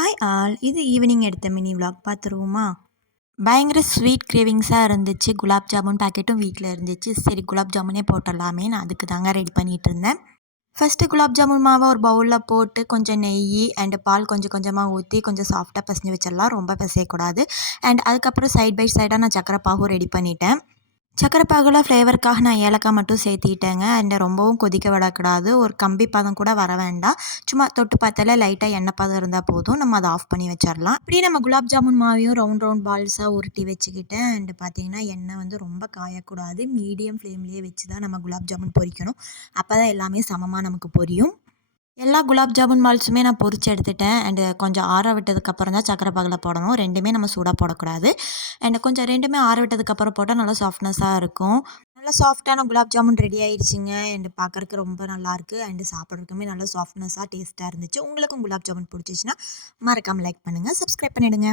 Hi all! இது evening எடுத்த mini vlog பார்த்துருவோமா? பயங்கர ஸ்வீட் கிரேவிங்ஸாக இருந்துச்சு. குலாப் ஜாமுன் பாக்கெட்டும் வீட்ல இருந்துச்சு. சரி குலாப் ஜாமுனே போட்டுடலாமேன்னு அதுக்கு தாங்க ரெடி பண்ணிட்டு இருந்தேன். ஃபர்ஸ்ட்டு குலாப் ஜாமுன் மாவ ஒரு பவுல்ல போட்டு கொஞ்சம் நெய்யி அண்ட் பால் கொஞ்சம் கொஞ்சமா ஊத்தி கொஞ்சம் சாஃப்ட்டா பெசஞ்சு வச்சிடலாம். ரொம்ப பெசையக்கூடாது. அண்ட் அதுக்கப்புறம் சைட் பை சைடா நான் சர்க்கரை பாகும் ரெடி பண்ணிட்டேன். சர்க்கரை பாகுல ஃப்ளேவருக்காக நான் ஏலக்காய் மட்டும் சேர்த்திட்டேங்க. அண்ட் ரொம்பவும் கொதிக்க விடக்கூடாது. ஒரு கம்பி பதம் கூட வர வேண்டாம். சும்மா தொட்டு பார்த்தாலே லைட்டா எண்ணெய் பதம் இருந்தா போதும். நம்ம அத ஆஃப் பண்ணி வச்சிரலாம். இப்படியே நம்ம குலாப் ஜாமுன் மாவையும் ரவுண்ட் ரவுண்ட் பால்ஸா உருட்டி வச்சுக்கிட்டேன். அண்ட் பார்த்தீங்கன்னா, எண்ணெய் வந்து ரொம்ப காயக்கூடாது. மீடியம் ஃப்ளேம்லயே வச்சு தான் நம்ம குலாப் ஜாமுன் பொரிக்கணும். அப்பதான் எல்லாமே சமமா நமக்கு பொரியும். எல்லா குலாப் ஜாமுன் பால்ஸுமே நான் பொரிச்சு எடுத்துட்டேன். அண்டு கொஞ்சம் ஆற விட்டதுக்கப்புறம் தான் சர்க்கரை பாகுல போடணும். 2மே நம்ம சூடா போடக்கூடாது. அண்ட் கொஞ்சம் 2மே ஆற விட்டதுக்கப்புறம் போட்டா நல்லா சாஃப்ட்னஸா இருக்கும். நல்லா சாஃப்ட்டான குலாப் ஜாமுன் ரெடி ஆயிடுச்சுங்க. அண்ட் பார்க்கறக்கு ரொம்ப நல்லாயிருக்கு. அண்ட் சாப்பிட்றதுக்குமே நல்லா சாஃப்ட்னஸா டேஸ்ட்டா இருந்துச்சு. உங்களுக்கும் குலாப் ஜாமுன் பிடிச்சிச்சுன்னா மறக்காம லைக் பண்ணுங்க. சப்ஸ்கிரைப் பண்ணிடுங்க.